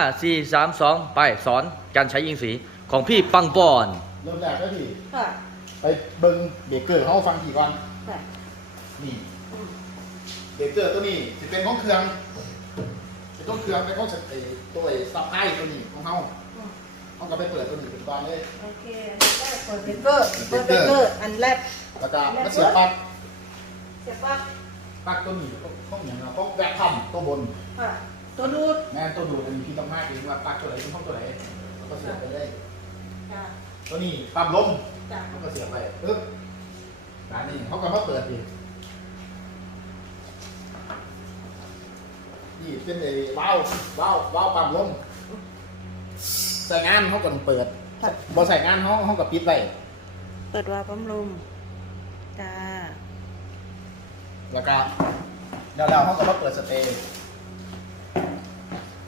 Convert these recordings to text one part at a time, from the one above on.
ห้าสี่สามสองไปสอนการใช้ยิงสีของพี่ปังปอนเริ่มแรกก็ที่ค่ะ ไปเบิ้งเบรกเกอร์เขาฟังกี่ก่อนค่ะ นี่เบรกเกอร์ตัวนี้จะเป็นของเครื่องเป็นของเครื่องเป็นของสเตตัวไอ้ซับไพตัวนี้ของเขาเขาก็ไปเปิดตัวนี้เป็นก่อนเลยโอเคอันนี้ก็เปิดเบรกเกอร์เปิดเบรกเกอร์อันแรกแล้วก็มาเสียบปลั๊กเสียบปลั๊กปลั๊กตัวนี้ต้องอย่างเราต้องแวะทำตัวบนค่ะ ตัวดูดแม่นตัวดูดอันนี้พี่ต้องมากเองว่าปลั๊กตัวไหนเป็นของตัวไหนแล้วก็เสียบไปเลยจ้ะตัวนี้ปั๊มลมจ้ะเขาก็เสียบไปปึ๊บร้านนี้เขาก็มาเปิดอีกนี่เป็นไอ้ว้าวว้าวว้าวปั๊มลมใส่งานเขาก็ต้องเปิดค่ะบอใส่งานเขาเขาก็ปิดไว้เปิดวาล์วปั๊มลมจ้า แล้วก็เดี๋ยวเราเขาก็มาเปิดสเตย์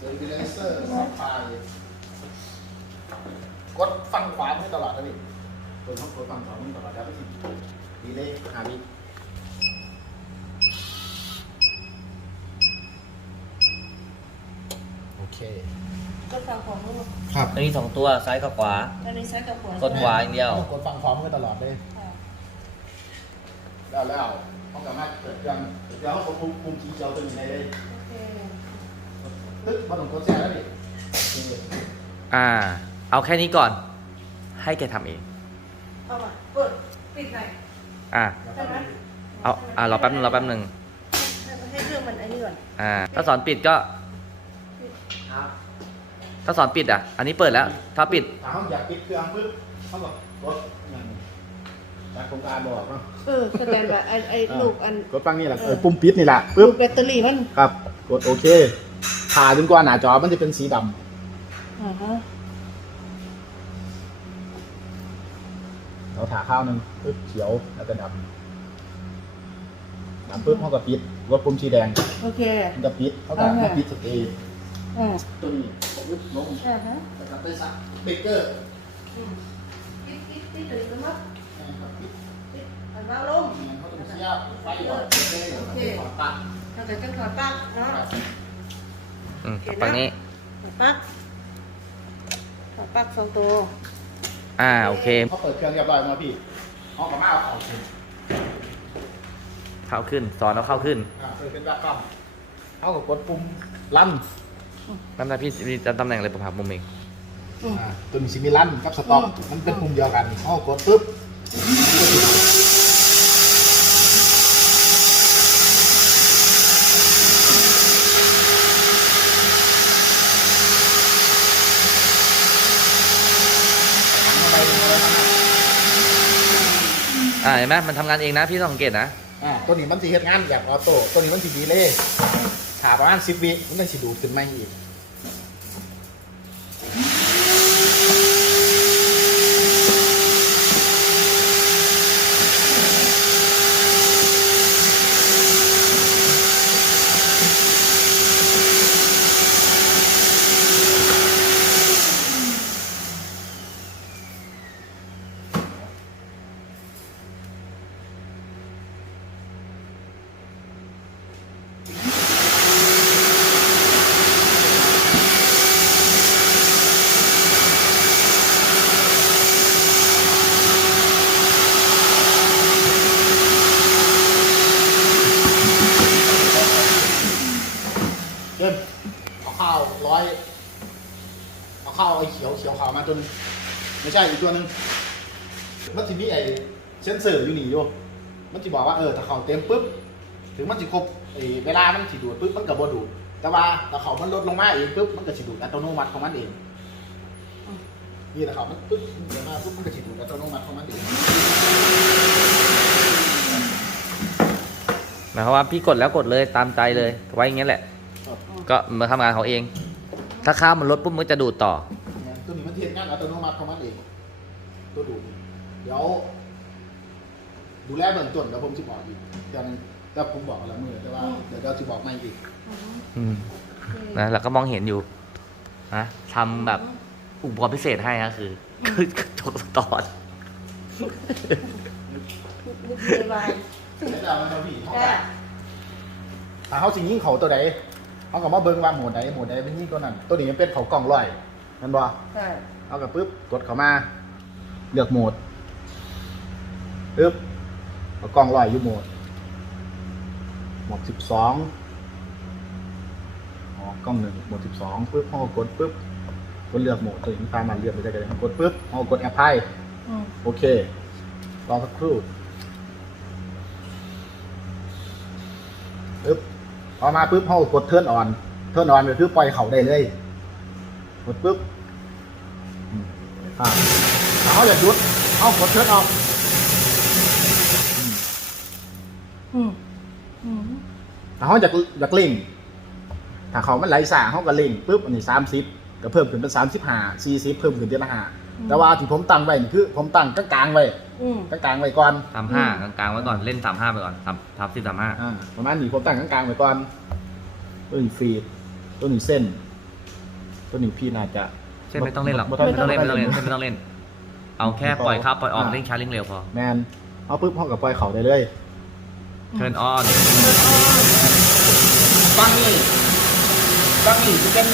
เจอวิเลเซอร์สัมพายกดฟังขวาไม่ตลอดนะพี่เปิดห้องกดฟังขวาไม่ตลอดแล้วพี่ดีเลยหาวิโอเคก็ฟังของลูกครับอันนี้สองตัวซ้ายกับขวาอันนี้ใช้กับหัวกดขวาอย่างเดียว กดฟังพร้อมกันตลอดเลยค่ะแล้วแล้วเขาสามารถเปิดเครื่องเปิดเครื่องเขาควบคุมคุมสีเขียวตัวนี้ได้เลยโอเค ตึ๊บมาถึงกดแชร์แล้วดิโอเคอ่า เอาแค่นี้ก่อน ให้แกทำเอง เอามาเปิดปิดหน่อยอ่าใช่ไหมเอาอ่ารอแป๊บนึงรอแป๊บนึงให้ให้เครื่องมันไอ้นี่ก่อนอ่า ถ้าสอนปิดก็ ครับถ้าสอนปิดอะ อันนี้เปิดแล้ว ถ้าปิดถ้าเขาอยากปิดเครื่องปึ๊บเขาก็กดอย่างจากโครงการบอกเนาะเออสแตนบายไอ้ไอ้ลูกอันกดฟังนี่แหละเออปุ่มปิดนี่แหละปึ๊ลูบกแบตเตอรี่มันครับ กดโอเค ถ่าจนกว่าหน้าจอมันจะเป็นสีดอ่าฮะำเราถ่าข้าวหนึ่งปึ๊บเขียวแล้วก็ดำดำปึ๊บเขาก็ปิดกดปุ่มสีแดงโอเค มันก็ปิดเขาก็อ่าฮะมาปิดสเตย์อ่าตัวนี้ปึ๊บลงอ่าฮะแล้วก็ไปซักเบรกเกอร์อืมปิดปิดปิดเลยมั้งนะครับปิดปิดอันวาล์วลมเขาต้องเสียบไฟก่อนโอเคแล้วก็ถอดปลั๊กเราจะต้องถอดปลั๊กเนาะ อืมฝั่งนี้ถอดปลั๊กถอดปลั๊กสองตัวอ่าโอเคเขาเปิดเครื่องเรียบร้อยมาพี่ห้องกับมาเอาของขึ้นเข้าขึ้น สอนเอาเข้าขึ้นอ่าเคยเป็นแบบกล้องเขาก็กดปุ่มลั่นแป๊บนึงพี่มีตำแหน่งอะไรผมหามุมเองอืมอ่าตัวนี้สิมีลั่นกับสต็อกอืมมันเป็นปุ่มเดียวกันเขาก็กดปุ๊บทำอะไรเลยนะ อ่าเห็นไหมมันทำงานเองนะพี่ต้องสังเกตนะ อ่าตัวนี้มันสิเฮ็ดงานแบบออโต้ตัวนี้มันสิดีเลยถาประมาณ10วิมันก็สิดูดขึ้นมาอีก เริ่มเอาข้าวร้อยเอาข้าวไอ้เขียวเขียวขาวมาตัวหนึง ไม่ใช่อีกตัวหนึงมันจะมีไอ้เซนเซอร์อยู่นี่อยู่มันจะบอกว่าเออถ้าเขาเต็มปุ๊บถึงมันจะครบไอ้เวลามันสิดูดปุ๊บมันก็บ่ดูดแต่ว่าถ้าเขามันลดลงมาเองปุ๊บมันก็สิดูดอัตโนมัติของมันเองนี่ถ้าเขามันปุ๊บเดี๋ยวมาปุ๊บมันก็สิดูดอัตโนมัติของมันเองหมายความว่าพี่กดแล้วกดเลยตามใจเลยไว้อย่างเงี้ยแหละครับก็มาทำงานของเอง ถ้าข้ามมันลดปุ๊บมันจะดูดต่อ เนี่ยตัวนี้มันเทียนงานอัตโนมัติของมันเองตัวดูดเดี๋ยว ดูแลเบื้องต้นเดี๋ยวผมจะบอกอีกเดี๋ยวนั้นแต่ผมบอกแล้วมือแต่ว่าเดี๋ยวเราจะบอกไม่อีกอืมอืมโอเคนะเราก็มองเห็นอยู่นะทำแบบอุปกรณ์พิเศษให้นะคือ คือกระจกสะตอดลูกเดวายแล้วเรามันเอาพี่เขาจ้าถ้าเขาสิยิงเขาตัวใดเอากับมาเบิ้งว่าโหมดใดโหมดใดไม่มีตัวนั้น ตัวนี้มันเป็นเขากล่องลอย แมันบ่ใช่เอากับปุ๊บกดเข้ามา เลือกโหมดปึ๊บเอากล้องลอยอยู่โหมดโหมดสิบสองอ๋อกล้องหนึ่งโหมดสิบสองปึ๊บพอกดปึ๊บกดเลือกโหมดตัวนี้ตามมาเลือกไปได้กันเลยกดปึ๊บพอกดแอปพลายอืมโอเครอสักครู่ปึ๊บพอมาปึ๊บเขากดเทิร์นออน เทิร์นออนก็คือปล่อยเขาได้เลยก ดปึ๊บอืมอ่าถ้าเขาอยากหยุดเขากดเทิร์นออกอืมอืมถ้าเขาอยากอยากเล่งถ้าเขามันไหลสาเขาก็เล่งปึ๊บอันนี้สามสิบก็เพิ่มขึ้นเป็นสามสิบห้าสี่สิบเพิ่มขึ้นเดือนละห้าแต่ว่าที่ผมตั้งไว้นี่คือ ผมตั้งกลางๆไว้อืมกลางๆไว้ก่อนสามห้ากลางๆไว้ก่อนเล่นสามห้าไปก่อนสามสามสิบสามห้าอ่าประมาณนี้ผมตั้งกลางๆไว้ก่อนตัวนี้ฟีดตัวนี้เส้น ตัวนี้พี่น่าจะเช่นไม่ต้องเล่นหรอกบ่ต้ไม่ต้องเล่นบ่ไม่ต้ต้อองงเล่เล่นนไม่ต้องเล่น เอาแค่ปล่อยเข้าปล่อยออกอ่าเล่นช้าเล่นเร็วพอแมนเอาปุ๊บเขากับปล่อยเขาได้เลยเทิร์นออนฟังนี่ฟังนี่จะเป็น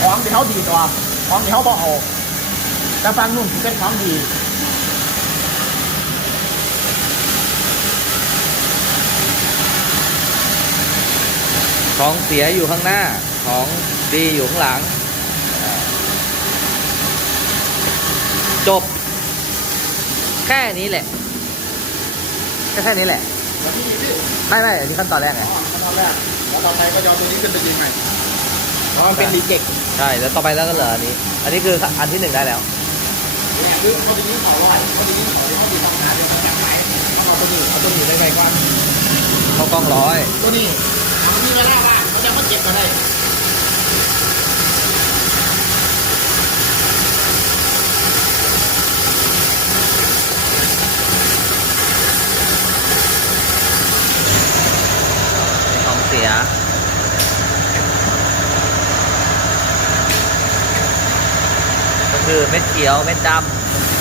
ของที่เขาดีต่อของที่เขาบอกเอาแต่ฟังนุ่มจะเป็นของดีของเสียอยู่ข้างหน้า ของดีอยู่ข้างหลัง จบ แค่นี้แหละก็แค่นี้แหละแล้วที่ที่ไม่ไม่อันนี้ขั้นตอนแรกไงอ๋อขั้นตอนแรกแล้วต่อไปก็จะเอาตัวนี้ขึ้นไปยิงใหม่เพราะมันเป็นรีเจ็คใช่แล้วต่อไปแล้วก็เหลืออันนี้ อันนี้คืออันที่หนึ่งได้แล้วเนี่ยคือเขาจะยิงเขาลอยเขาจะยิงเขาเขาจะทำงานเป็นแบบไหนเขาเอาตัวนี้เอาตัวนี้ได้ไงก่อนเข้ากล้องร้อยตัวนี้ทำมีเวลาบ้างเขาจะมาเก็บมาได้ ของเสีย ก็ คือเม็ดเขียวเม็ดด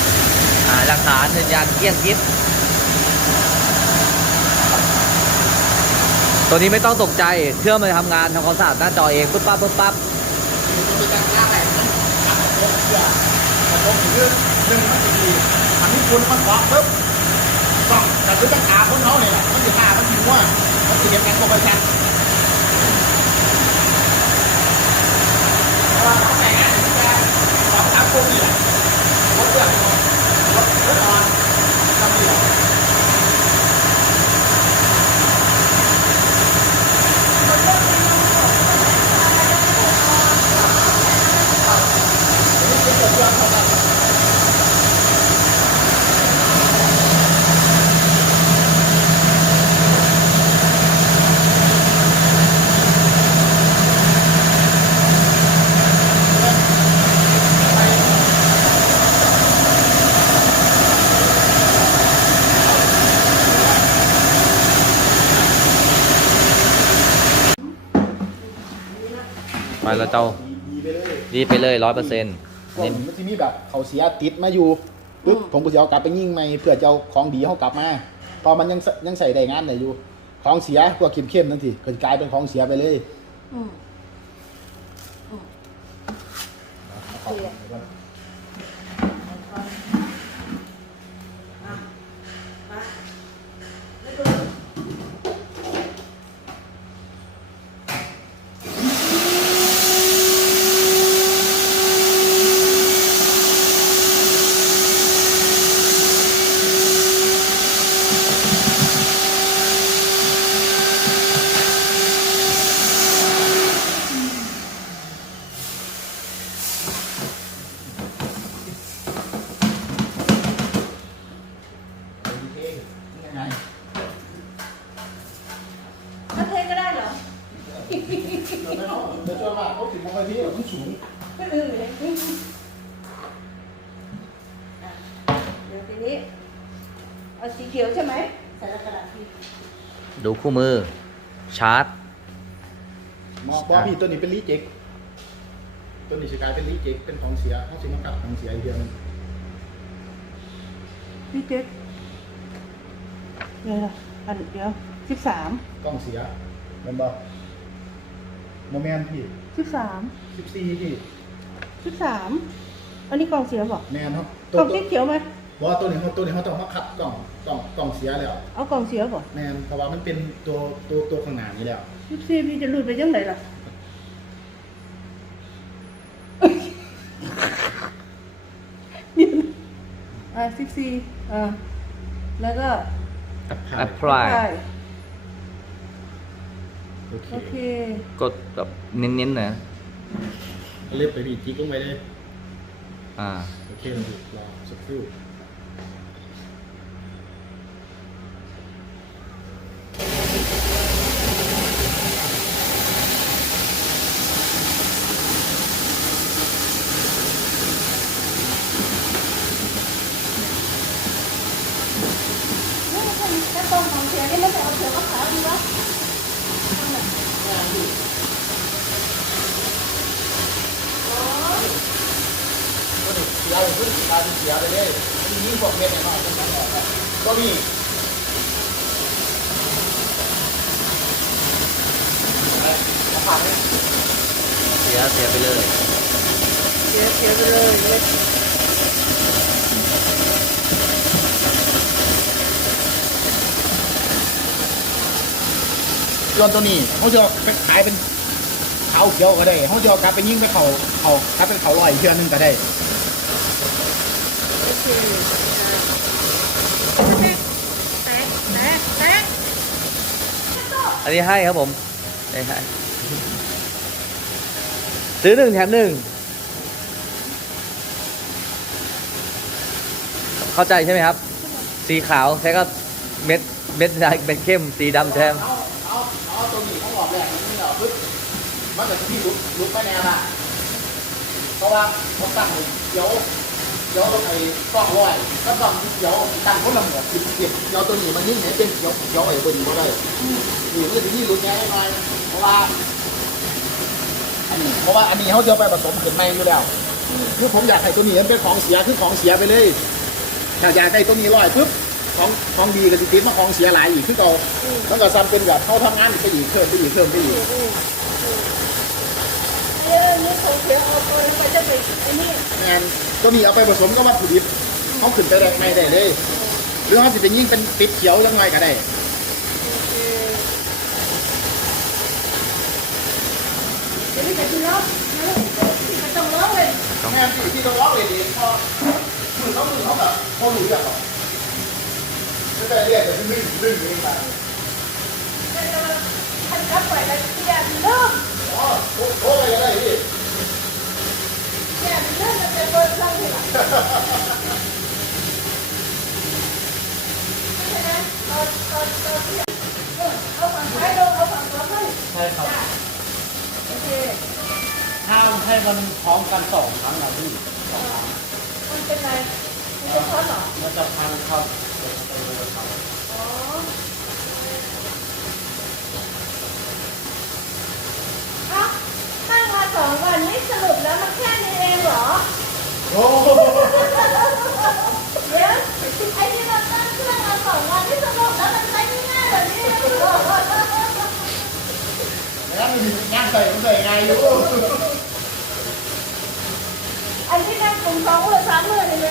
ำหลักฐานยืนยันเกลี้ยงยิบตัวนี้ไม่ต้องตกใจเครื่องมันทำงานทำความสะอาดหน้าจอเองปุ๊บปั๊บปุ๊บปั๊บมันเป็นการล่าแบบนั้นอัดโต๊ะเพื่ออัดโต๊ะคือหนึ่งมันดีอันนี้คุณมันบอกปุ๊บต้องแต่คือต้องอาคนเขาเนี่ยมันจะฆ่ามันทิ้งว่ามันจะเก็บกันก็ไปชันเขาแต่งงานที่จะ สองสามคนนี่แหละรถเพื่องรถรถออนทำดี อไปแล้วเจ้าดีไปเลยดีไปเลยร้อยเปอร์เซ็นต์ก่อนมันจะมีแบบเขาเสียติดมาอยู่ปุ๊บผมก็จะเอากลับไปยิงใหม่เพื่อจะเอาของดีเขากลับมาเพอมันยังยังใส่ได้งานได้อยู่ ของเสียพวกเข้มๆนั่นสิเกิดกลายเป็นของเสียไปเลยอืมเอาเสียของอะมาแล้วก็ ยังไง ถ้าเทก็ได้เหรอ เดี๋ยวไม่เอาเดี๋ยวจะว่าเขาถึงมองไปที่มันสูง ไม่ลืมเลยอะเดี๋ยวทีนี้ เอาสีเขียวใช่ไหมใส่กระดาษพี่ ดู คู่มือ ชาร์จมองว่าพี่ตัวนี้เป็นรีเจ็คตัวนี้สิกลายเป็นรีเจ็คเป็นของเสียเขาสิมากับของเสียอีกเดียวหนึงพี่เจ๊กเดี๋ยวนะอันเดี๋ยวสิบสามกล้องเสียแมันบอกโมเมนต์พี่สิบสามสิบสี่พี่สิบสามอันนี้กล่องเสียบอกแมนครับกล่องสีเขียวไหม เพราะว่าตัวนี้เขาตัวนี้เขาต้องมาขัดกล่องกล่องกล่องเสียแล้วเอากล่องเสียบอกแมนเพราะว่ามันเป็นตัวตัวตัวข้างหน้านี้แล้วสิบสี่พี่จะรูดไปยังไงล่ะนี่อ่าสิบสี่อ่าแล้วก็ apply ใช่โอเคโอเคกดแบบเน้นๆหนะเล็บไปพี่จิ๊กลงไปเลยอ่า โอเคนะพี่รอสักครู่ นี่มันถ้ากล่องของเสียนี่มันจะเอาเสียกับขาวดีวะ ตัวนี้เสียเลยตัวนี้การเสียไปเลยมันยิ่งกว่าเพชรแน่นอนเป็นการออกครับตัวนี้มาผ่านเลย เสียเสียไปเลย เสียเสียไปเลยเลยยนตัวนี้เขาจะไปขายเป็นเขาเขียวก็ได้เขาจะเอากลับไปยิ่งไปเขาเขากลับเป็นเขาลอยอีกเทือนึงก็ได้โอเคแตกแตกแตกอันนี้ให้ครับผมให้ให้ ซื้อหนึ่งแถมหนึ่งเข้าใจใช่ไหมครับ สีขาวใช้ก็เม็ดเม็ดเม็ดเข้มสีดำแทมเอาเอาเอาตัวหนี้เขาหอกแรกนี่เหรอปึ๊บมันจะที่ลุกลุกไปแนวอะเพราะว่าเขาตั้งเดี๋ยวเดี๋ยวไอ้กล้องลอยก็ต้องเดี๋ยวตั้งคนละหมวดสิบเจ็ดเดี๋ยวตัวหนี้มันยิ่งไหนเป็นเดี๋ยวเดี๋ยวไอ้ตัวนี้ก็ได้หนี่มันจะที่ลุกแง่หน่อยเพราะว่า อันนี้เพราะว่าอันนี้เขาจะไปผสมเห็นในอยู่แล้วคือผมอยากให้ตัวนี้มันเป็นของเสียคือของเสียไปเลยถ้าอยากได้ตัวนี้ลอยปุ๊บของของดีก็จะติดมาของเสียหลายอีกคือเก่าแล้วก็ซ้ำเป็นแบบเขาทำงานไปอีกเพิ่มไปอีกเพิ่มไปอีกเอ้ยนี่ของเสียเอานี้ไปจะไปไอ้นี่งานตัวนี้เอาไปผสมกับวัตถุดิบเขาขึ้นไปได้ไม่ได้เลย หรือเขาจะเป็นยิ่งเป็นติดเขียวยังไงก็ได้ เดี๋ยว นี้จะกินแล้วนะลูกไม่ต้องร้องเลยงานที่ที่ต้องร้องเลยดีพอมือเขามือเขาแบบพอหลุดอย่างหรอกไม่ได้เรียกแต่ลื่นลื่นเองไปท่านรับไปแล้วที่ยาเริ่มอ๋อโอ้โหอะไรอะไรพี่ยาเริ่มมันจะเปิดช่องที่หลังใช่ไหมตอนตอนตอนที่เออเอาฝั่งซ้ายลงเอาฝั่งขวาขึ้นใช่ครับ จ้ะโอเคถ้าให้มันพร้อมกันสองครั้งนะพี่เออมันเป็นไรมันจะช้อนเหรอมันจะพังครับอ๋อเอ้านั่งมาสองวันนี่สรุปแล้วมันแค่นี้เองเหรอ โอ้โหเดี๋ยวไอ้ที่เราตั้งเครื่องมาสองวันที่สรุปแล้วมันใช้ง่ายๆแบบนี้เลยเหรอ แล้วมันย่างใส่มันใส่ไงอยู่อันที่นั่งกลุ่มสองมือสามมือเห็นไหม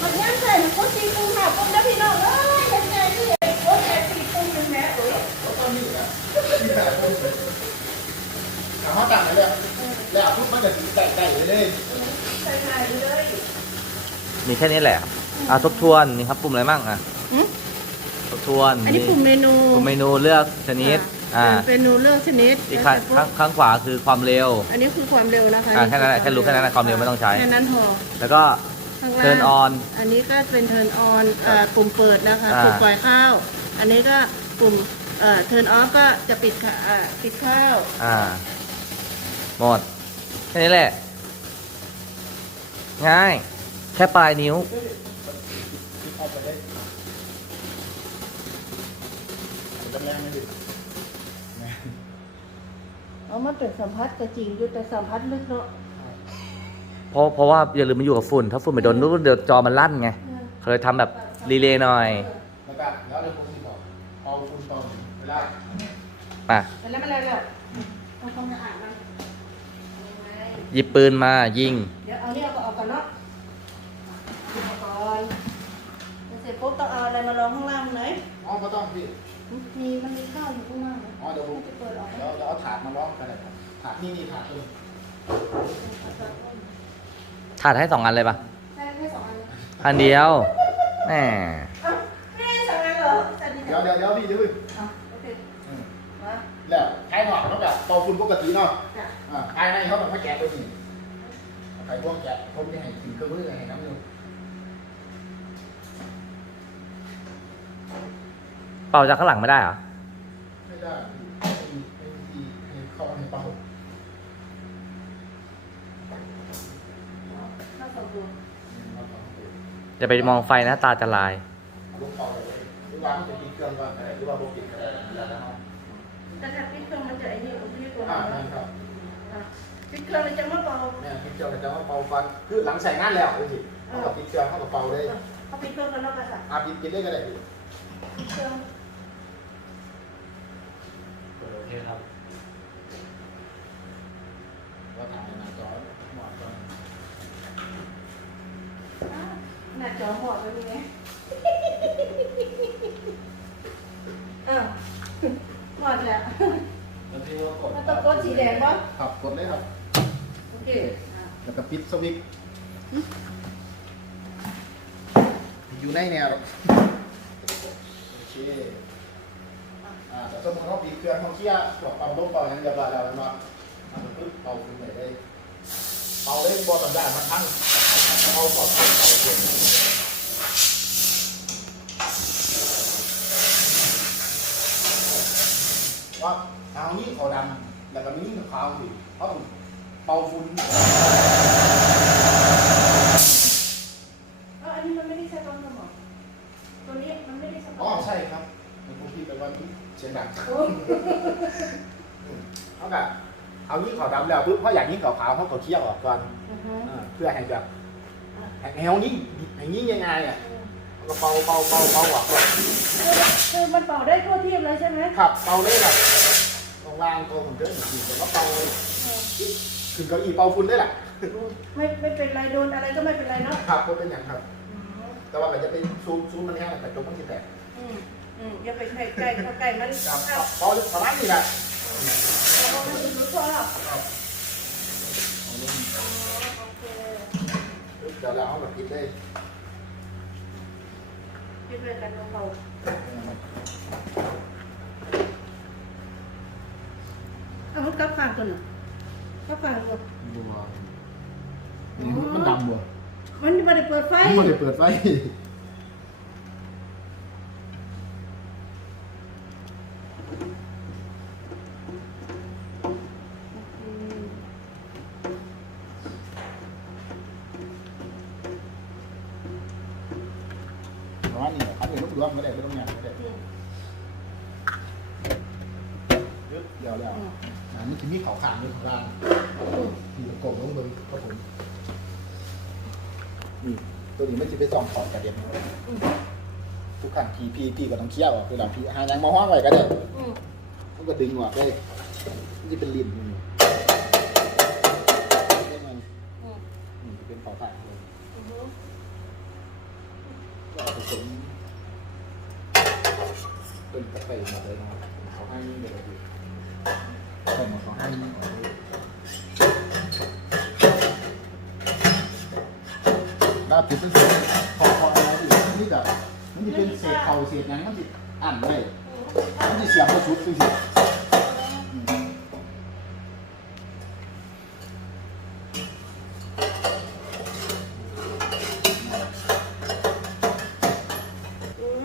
มันย่างใส่มันก็ตีปุ่มหาปุ่มแล้วพี่น้องเอ้ยเป็นไงที่เห็นโอ้ยแต่ตีปุ่มเป็นแม่เอ้ยก็ต้องนี่นะที่แบบถามว่าต่างกันเลยแล้วทุกมันจะสีใส่ใส่เลยใส่ไหนเลยมีแค่นี้แหละอะทบทวนนี่ครับปุ่มอะไรบ้างอะ ทวนอันนี้ปุ่มเมนูปุ่มเมนูเลือกชนิดอ่าเมนูเลือกชนิดอีกข้างข้างข้างขวาคือความเร็ว อันนี้คือความเร็วนะคะอ่าแค่นั้นแหละแค่รู้แค่นั้นแหละความเร็วไม่ต้องใช้แค่นั้นพอแล้วก็ข้างล่าง turn on อันนี้ก็เป็น turn on อ่าปุ่มเปิดนะคะอ่าปุ่มปล่อยข้าว อันนี้ก็ปุ่มเอ่อ turn off ก็จะปิดค่ะอ่าปิดข้าวอ่าหมดแค่นี้แหละ ง่าย แค่ปลายนิ้ว เอาไปได้จำ แรงไม่ดีเอามาเป็นสัมผัสก็จริงอยู่แต่สัมผัสลึกเนาะเพราะเพราะว่าอย่าลืมมันอยู่กับฝุ่น ถ้าฝุ่นไปโดนนู้นเดี๋ยวจอมันลั่นไงเคยทำแบบรีเลย์หน่อยแล้วก็แล้วเดี๋ยวผมจะบอกเอาคุณตอนเวลามาแล้วมันแล้วแล้วทำความสะอาดมันเอาไว้หยิบปืนมายิง เดี๋ยวเอานี่เอาก็เอาก่อนเนาะเอาก่อนเสร็จปุ๊บต้องเอาอะไรมารองข้างล่างไหนอ๋อไม่ต้องพี่ มีมันมีข้าวอยู่ข้างล่างนะอ๋อเดี๋ยวผมจะเปิดออกไหมเดี๋ยวเดี๋ยวเอาถาดมาล้อมกันเลยครับถาดนี่นี่ถาดตัวนี้ถาดให้สองอันเลยปะใช่แค่สองอันอันเดียวแหมเอ้าไม่ได้สองอันเหรอจัดดีเดี๋ยวเดี๋ยวเดี๋ยวพี่เดี๋ยวพี่อะโอเคอืมมาแล้วภายนอกเขาแบบเป่าฝุ่นปกติเนาะจ้ะอ่าภายในเขาแบบมาแกะตัวนี้ใครพวกแกะผมจะให้ถึงเครื่องมือให้น้ำอ เป่าจากข้างหลังไม่ได้เหรอ ไม่ได้ไม่มีไม่มีที่ให้เข้าให้เป่าข้าวสองตัวอย่าไปมองไฟนะตาจะลาย ลูกเป่าไปเลยหรือว่ามันจะมีเครื่องก่อนก็ได้หรือว่าโบกินก็ได้แล้วแต่เขาแต่ถ้าปิดเครื่องมันจะไอ้นี่มันที่ตัวอ่าเรานั่นครับอะปิดเครื่องมันจะไม่เบาแม่พิจารณาจะว่าเป่าฟันคือหลังใส่งานแล้วสิเขากับปิดเครื่องเขากับเป่าได้เขาปิดเครื่องกันแล้วกันค่ะอาปิดกินได้ก็ได้ปิดเครื่องโอ เคครับว่าถ่ายหน้าจอหมดก่อนอะหน้าจอหมดเลยไงอ้าวหมดแล้วแล้วที่ว่ากดมันต้องกดสีแดงป่ะครับกดเลยครับ โอเคอะแล้วก็ปิดสวิตช์อยู่ในแนวหรอกโอเค อ่าแต่สมมติเราปิดเครื่องเขาเคี่ยพวกเป่าลมเป่าอย่างเรียบร้อยแล้วมันมามันก็ปึ๊บเป่าขึ้นไปได้เป่าได้บอสัญญาณมันทั้งเอาปลอดภัยเป่าเองว่าเอานี่ขาดำแล้วก็มีนี่ขาวสิเขาต้องเป่าฝุ่น เอ้าอันนี้มันไม่ได้ใช้ความสมองตัวนี้มันไม่ได้ใช้ความ อ๋อใช่ครับมันผมพี่ไปว่านี่เสียงดัง โอ้ เอาแบบเอายิ่งขาวดำแล้วปุ๊บเพราะอย่างยิ่งขาวขาวเขาก็เคี่ยวออกก่อนอือฮึอ่าเพื่อให้แบบให้ให้เขายิ่งให้ยิ่งยังไงอะก็เป่าเป่าเป่าเป่าออกก่อนคือคือมันเป่าได้ทั่วทีบเลยใช่ไหมขับเป่าเลยแบบตรงล่างตรงผมเดินอยู่แต่ว่าเป่าขึ้นเก้าอี้เป่าฝุ่นได้แหละไม่ไม่เป็นไรโดนอะไรก็ไม่เป็นไรเนาะครับก็เป็นอย่างครับแต่ว่ามันจะเป็นซูมซูมมันแห้งแต่จงมันสิแตกอืม อืมอย่าไปใกล้ใกล้เข้าใกล้มันครับเข้าพอประมาณนี้แหละแล้วก็มันรู้ตัวหรอกเอาลงโอเคปุ๊บเดี๋ยวเราเอาแบบปิดเลยคิดเลยกันเบาๆเอามันกลับข้างตัวหนึ่งกลับข้างตัวบัวมันดำบัวมันไม่ได้เปิดไฟ มันไม่ได้เปิดไฟ ก็ต้องเคี่ยวออกคือหลังพี่หายังมาห้องไว้ก็ได้อืมมันก็ดึงออกได้มันจะเป็นลิ้นนี่ได้ไงอืมนี่เป็นเขาขางเลยอือฮึก็เอาผสมเป็นกาแฟหมดเลยนะครับเขาให้นี่เลยดีใส่หมดเขาให้นี่ก่อนเลยดาบผิดเป็นเศษพอพออะไรอีกนี่แบบ มันจะเป็นเศษเข่าเศษยังมันจะอันไว้มันจะเสียงมาชุดจริงๆอืม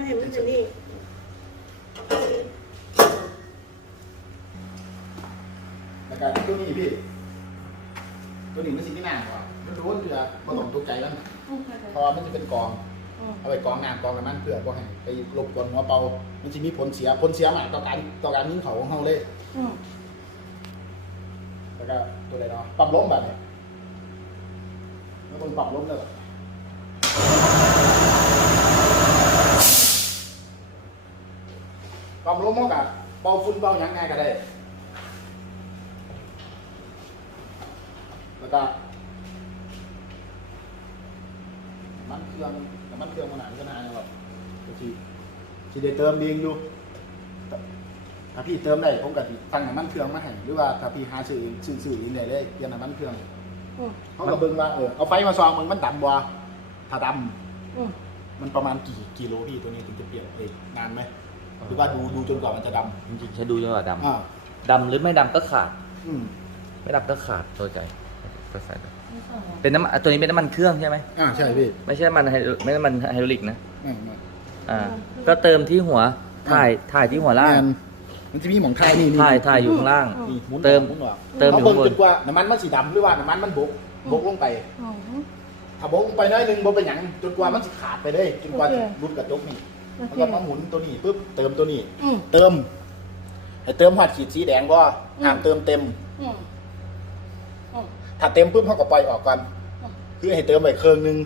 ให้มันจะนี่แล้วก็ตัวนี้พี่ ตัวนี้มันสิ่งที่น่ากว่ามันรู้ว่าเรือผสมตัวใจแล้วเข้าใจพอมันจะเป็นกอง เอาไปกองน้ำกองน้ำมันเพื่อบ่ให้ไปรบกวนหัวเป่ามันจะมีผลเสียผลเสียมากต่อการต่อการยิงเขาของเขาเลยแล้วก็ตัวอะไรเนาะปรับล้มแบบนี้แล้วคนปรับล้มเลยปรับล้มมากอะเป่าฝุ่นเป่าหยังไงก็ได้แล้วก็น้ำมันเครื่องน้ำมันเครื่องมันหนาก็นานแบบบางที ที่ได้เติมเองอยู่แต่ถ้าพี่เติมได้ผมก็สิตั้งน้ำมันเครื่องมาให้หรือว่าถ้าพี่หาซื้อเองซื้อซื้อเองได้เลยเปลี่ยนน้ำมันเครื่องอืมเขาก็เบิ่งว่าเออเอาไฟมาซองมันมันดำบ่ถ้าดอืมำมันประมาณกี่กิโลพี่ตัวนี้ถึงจะเปลี่ยนเองนานไหมหรือว่าดูดูจนกว่ามันจะดจริงๆใช้ดูจนกว่าำดอ่าำดำหรือไม่ดำก็ขาด อืมไม่ดำก็ขาดตัวใจก็ใส่ไปไม่ใช่หรอเป็นน้ำมันตัวนี้เป็นน้ำมันเครื่องใช่ไหม อ่าใช่พี่ไม่ใช่น้ำมันไฮโดรไม่ใช่น้ำมันไฮดรอลิกนะ อืมอืม อ่าก็เติมที่หัวถ่ายถ่ายที่หัวล่างแม่นมันจะมีหมองไทยนี่นี่ถ่ายถ่ายอยู่ข้างล่าง นี่หมุนเติมหมุนออกเติมอยู่เขาข้างบเบิ่งจนนกว่าน้ำมันมันสีดำหรือว่าน้ำมันมันบกบกลงไป อ๋อ ถ้าบกลงไปน้อยหนึงบกไปหยังจนกว่ามันสิขาดไปเลยจนกว่าโอเคจะรุดกระจกนี่โอแล้วเคก็มาหมุนตัวนี้ปุ๊บเติมตัวนี้ อืม เติมให้เติมหอดขีดสีแดงก็ห้ามเติมเต็ม อืมอืม ถ้าเต็มปุ๊บเขาก็ปล่อยออกก่อนอืม คือให้เติมไปเครื่องหนึง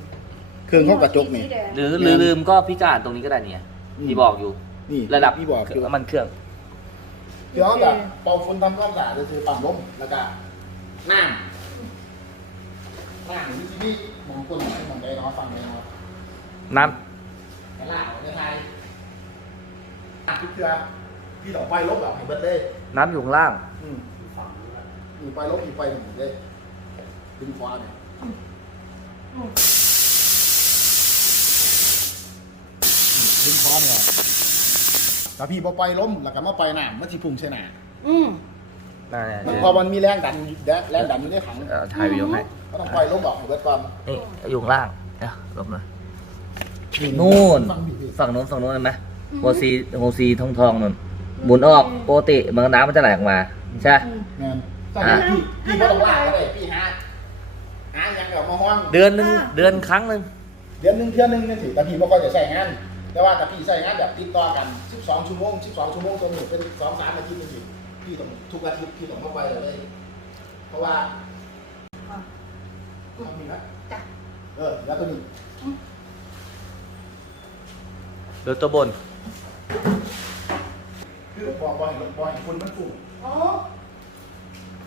เครื่องเข้ากระจกนี่สีแดงหรือหรือลืมก็พิจารณาตรงนี้ก็ได้เนี่ยอืม ที่บอกอยู่ นี่ระดับที่บอกคือน้ำมันเครื่องคือเขาจะเป่าฝุ่นทำความสะอาดก็คือปั๊มลมแล้วก็น้ำน้ำนี่ที่นี่มองต้นไม้มองใดเนาะฟังใดเนาะน้แต่ล่าของในไทยอะพี่เถื่อพี่ต้องไปลบแบบให้เบิดเลยำน้ำอยู่ข้างล่าง อืมอยู่ไปลบอยู่ไปหนึ่งเลยดึงฟ้าเนี่ย อืม ดึงฟ้าเนี่ยถ้าพี่พอไปล้มแล้วก็มาไปน้ำมันสิพุ่งใช่หนาอืมนั่นแหละมันพอมันมีแรงดันแรงดันอยู่ในถังเอ่อถ่ายวิดีโอให้ก็ต้องปล่อยลมออกให้เบิดก่อนนี่อยู่ข้างล่างเดี๋ยวลบหน่อยนู่น ฟังพี่พี่ฝั่งโน้นฝั่งโน้นเห็นไหมโฮซีโฮซีทองทองๆนู่นหมุนออกปกติมันน้ำมันจะไหลออกมาใช่ปะ อืมงานแต่พี่พี่ก็ต้องลากก็ได้พี่หาหายังกับมาห้องเดือนหนึ่งเดือนครั้งหนึ่งเดือนหนึงเทื่อหนึงนี่สิแต่พี่บ่ค่อยจะใช้งาน แต่ว่าถ้าพี่ใช้งานแบบติดต่อกัน 12 ชั่วโมง 12 ชั่วโมงตัวนี้เป็น2 3อาทิตย์นี่สิพี่ต้องทุกอาทิตย์พี่ต้องมาไปเลย เพราะว่าอะต้องมีนะจ้ะเออแล้วตัวนี้เดือนตัวบน คือบอกบ่อยบ่อยฝุ่นมันฝุ่นอ๋อ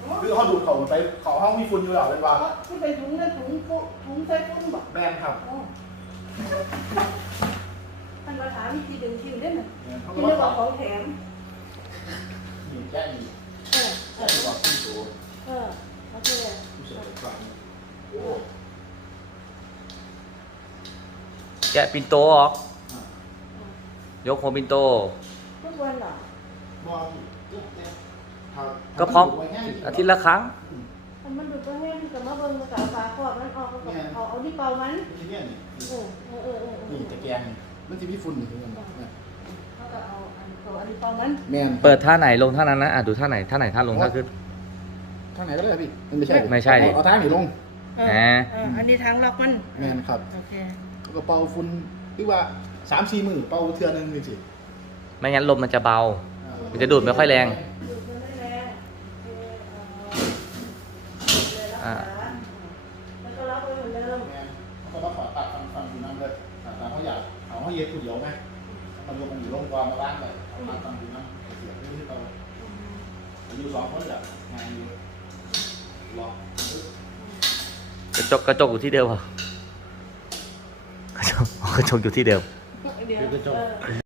อ๋อคือเขาดูดเขาไปเขาห้องมีฝุ่นอยู่แล้วเป็นว่าอ๋อที่เป็นถุงนั่นถุงฟุถุงใส่ฟุ้นบอกแบนครับ อ๋อท่านมาถามวิธีดึงคิวได้ไหมเนี่ยเขาก็ที่มาเรียกขอว่าของแถมนี่แก้อีกเออเอแก้ออีกบอกที่ตัวเออโอเคผู้เสียหายโอ้แกะปินโตออก ยกหัวปินโต ทุกวันเหรอบอกอีกเนี่ยครับก็พร้อม อาทิตย์ละครั้งถ้ามันดูดก็แห้งแต่มาเบิ่งกับฝาครอบมันออกก็เอาเอาที่เป่ามัน ที่เนี่ยนี่เออเออเออเออเอนี่อตะแกรง มันจะมีฝุ่นอยู่เนี่ยเขาก็เอาอันเอาอันที่เป่ามันแมนเปิดท่าไหนลงท่านั้นนะอะดูท่าไหนท่าไหนท่าลงท่าขึ้นทางไหนก็ได้พี่มันไม่ใช่ไม่ใช่ดิ เอาทางไหนลง เออแหมเอออันนี้ทางล็อกมันแมนครับ โอเคแล้วก็เป่าฝุ่นหรือว่าสามสี่มือเป่าเทือหนึงนี่สิไม่งั้นลมมันจะเบามันจะดูดไม่ค่อยแรง ดูดมันไม่แรงเออเอาเลยรัก อ่า ษาแล้วก็ล็อกไว้เหมือนเดิม แมนเขาก็มาขอตัดฟันฟันอยู่น้ำเลยตัดตามเขาอยาก เอาเขาเย็ดผู้เดียวไหมมันรวมมันอยู่ลงกองมาบ้านเลยเอาตัดฟันอยู่น้ำเสียบเรื่องที่เราอยู่สองคนแบบงานอยู่รอกระจกกระจกอยู่ที่เดิมเหรอกระจกอ๋อกระจกอยู่ที่เดิม เดี๋ยวคือกระจกเออ